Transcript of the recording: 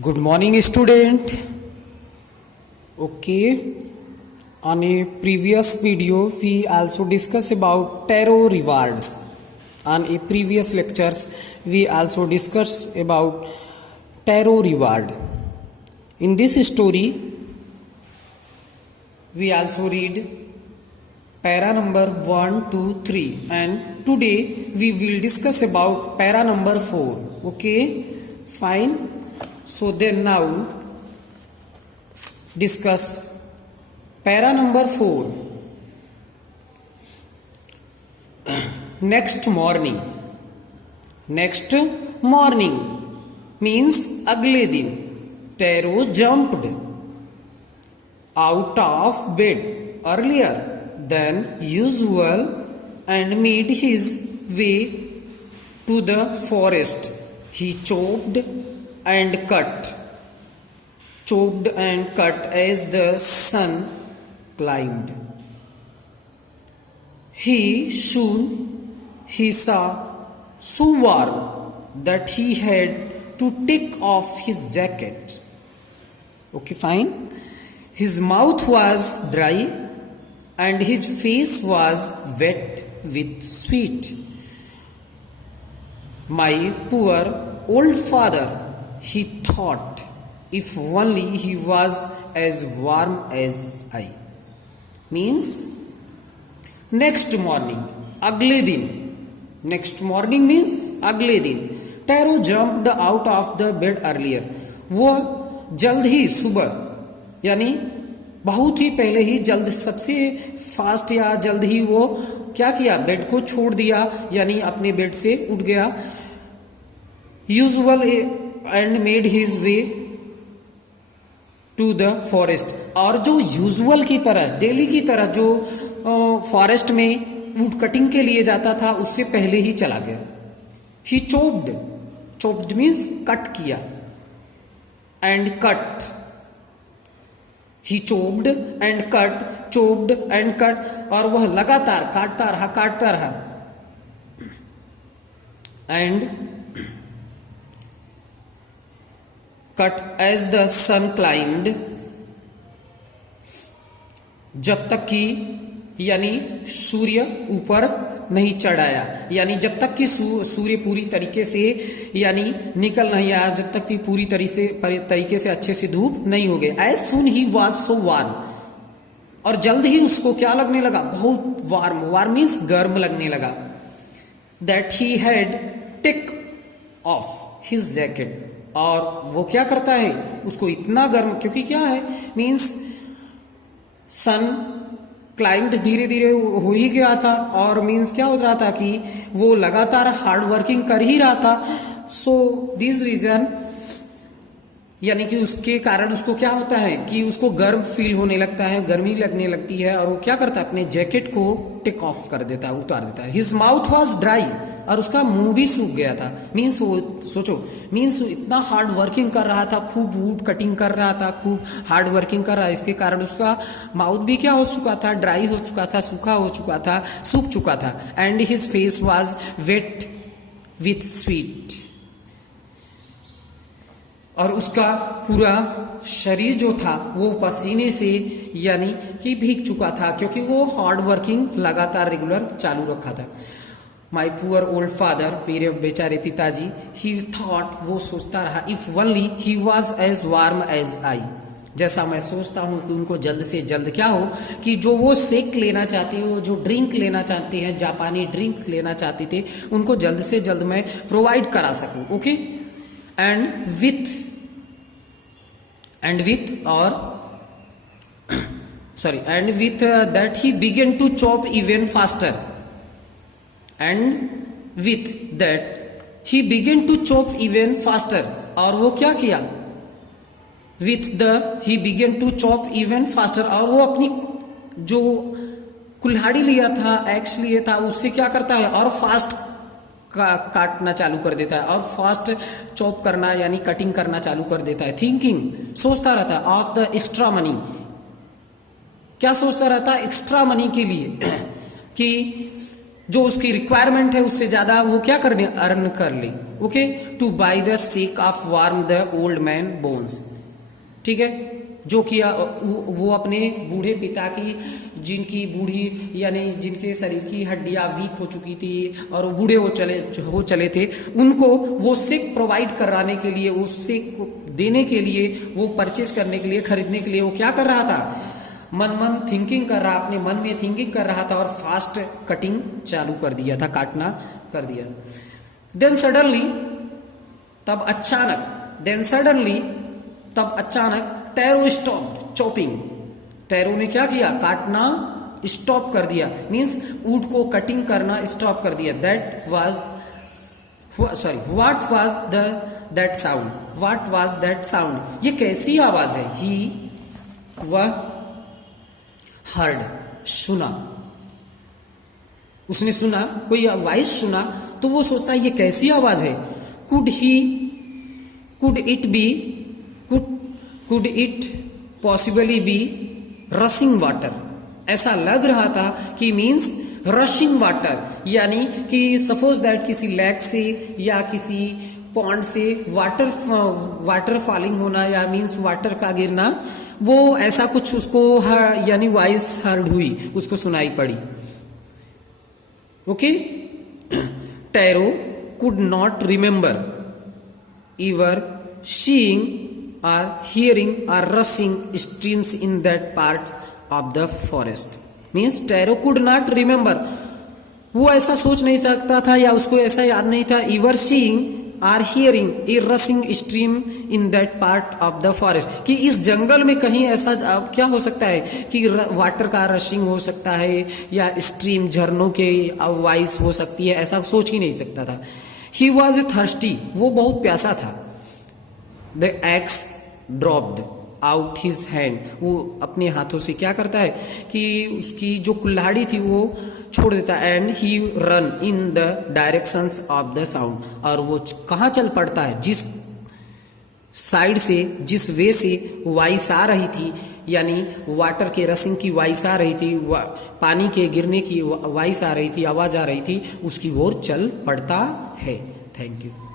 Good morning, student. Okay. On a previous video, we also discussed about tarot rewards. On a previous lectures, we also discussed about tarot reward. In this story, we also read para number 1, 2, 3, and today we will discuss about para number 4. Okay, fine. So then now discuss para number 4. Next morning means अगले दिन Taro jumped out of bed earlier than usual and made his way to the forest. He chopped and cut as the sun climbed. He saw so warm that he had to take off his jacket. Okay, fine. His mouth was dry and his face was wet with sweat. My poor old father, he thought, if only he was as warm as I. Means next morning, अगले दिन. Next morning means अगले दिन. Taro jumped out of the bed earlier. वो जल्द ही सुबह यानी बहुत ही पहले ही जल्द सबसे फास्ट या जल्द ही वो क्या किया, बेड को छोड़ दिया यानी अपने बेड से उठ गया. Usual and made his way to the forest. और जो यूजुअल की तरह डेली की तरह जो फॉरेस्ट में वुड कटिंग के लिए जाता था उससे पहले ही चला गया. ही चोप्ड मीन्स कट किया. And cut, he chopped and cut, और वह लगातार काटता रहा. And cut as the sun climbed, जब तक कि यानी सूर्य ऊपर नहीं चढ़ आया, यानी जब तक कि सूर्य पूरी तरीके से यानी निकल नहीं आया, जब तक कि पूरी तरीके से अच्छे से धूप नहीं हो गए. As soon he was so warm, और जल्द ही उसको क्या लगने लगा, बहुत वार्म मीन्स गर्म लगने लगा. That he had take off his jacket, और वो क्या करता है, उसको इतना गर्म, क्योंकि क्या है मीन्स सन क्लाइंब धीरे धीरे हो ही गया था, और मीन्स क्या हो रहा था कि वो लगातार हार्ड वर्किंग कर ही रहा था. सो दिस रीजन यानी कि उसके कारण उसको क्या होता है कि उसको गर्म फील होने लगता है, गर्मी लगने लगती है, और वो क्या करता है अपने जैकेट को टेक ऑफ कर देता है, उतार देता है. हिज माउथ वॉज ड्राई, और उसका मुंह भी सूख गया था. मीन्स वो सोचो, मीन्स इतना हार्ड वर्किंग कर रहा था, खूब वुड कटिंग कर रहा था, खूब हार्ड वर्किंग कर रहा है, इसके कारण उसका माउथ भी क्या हो चुका था, ड्राई हो चुका था, सूख चुका था. And his face was wet with sweat, और उसका पूरा शरीर जो था वो पसीने से यानी कि भीग चुका था, क्योंकि वो हार्ड वर्किंग लगातार रेगुलर चालू रखा था. माई पुअर ओल्ड फादर, मेरे बेचारे पिताजी, ही थॉट, वो सोचता रहा, if only he was as warm as I, जैसा मैं सोचता हूं कि उनको जल्द से जल्द क्या हो कि जो वो शेक लेना चाहते हो, जो ड्रिंक लेना चाहते हैं, जापानी ड्रिंक्स लेना चाहते थे, उनको जल्द से जल्द मैं प्रोवाइड करा सकूं. Okay. and with that he began to chop even faster. और वो क्या किया, he began to chop even faster, और वो अपनी जो कुल्हाड़ी लिया था, एक्स लिया था, उससे क्या करता है और फास्ट काटना चालू कर देता है, और फास्ट चॉप करना यानी कटिंग करना चालू कर देता है. थिंकिंग, सोचता रहता है, ऑफ द एक्स्ट्रा मनी, क्या सोचता रहता है, एक्स्ट्रा मनी के लिए कि जो उसकी रिक्वायरमेंट है उससे ज्यादा वो क्या करने अर्न कर ले। Okay, to by the sake of warm the old man bones, ठीक है, जो कि वो अपने बूढ़े पिता की, जिनकी बूढ़ी यानी जिनके शरीर की हड्डियां वीक हो चुकी थी और वो बूढ़े हो चले थे, उनको वो सेक प्रोवाइड कराने के लिए, वो सेक देने के लिए, वो परचेज करने के लिए, खरीदने के लिए वो क्या कर रहा था, मन थिंकिंग कर रहा, अपने मन में थिंकिंग कर रहा था और फास्ट कटिंग चालू कर दिया था, काटना कर दिया। देन सडनली, तब अचानक टैरो स्टॉप चॉपिंग, टैरो ने क्या किया, काटना स्टॉप कर दिया, मींस वुड को कटिंग करना स्टॉप कर दिया। व्हाट वाज दैट साउंड, ये कैसी आवाज है। वह हर्ड, सुना, उसने सुना, कोई वॉइस सुना, तो वो सोचता है ये कैसी आवाज है। Could it possibly be rushing water, ऐसा लग रहा था कि मीन्स रशिंग वाटर, यानी कि सपोज दैट किसी लेक से या किसी पॉन्ड से वाटर फॉलिंग होना, या मीन्स वाटर का गिरना, वो ऐसा कुछ उसको यानी वॉइस हर्ड हुई, उसको सुनाई पड़ी। Okay, tarot could not remember ever seeing or hearing or rushing streams in that part of the forest, means tarot could not remember, वो ऐसा सोच नहीं सकता था या उसको ऐसा याद नहीं था, ever seeing or hearing a rushing stream in that part of the forest, कि इस जंगल में कहीं ऐसा क्या हो सकता है कि वाटर का रशिंग हो सकता है या स्ट्रीम झरनों के वॉइस हो सकती है, ऐसा सोच ही नहीं सकता था। He was thirsty, वो बहुत प्यासा था। The axe dropped out his hand, वो अपने हाथों से क्या करता है कि उसकी जो कुल्हाड़ी थी वो छोड़ देता, and he run in the directions of the sound, और वो कहाँ चल पड़ता है, जिस साइड से, जिस वे से वॉइस आ रही थी, यानी वाटर के रसिंग की वॉइस आ रही थी, पानी के गिरने की वॉइस आ रही थी, आवाज आ रही थी, उसकी ओर चल पड़ता है। Thank you.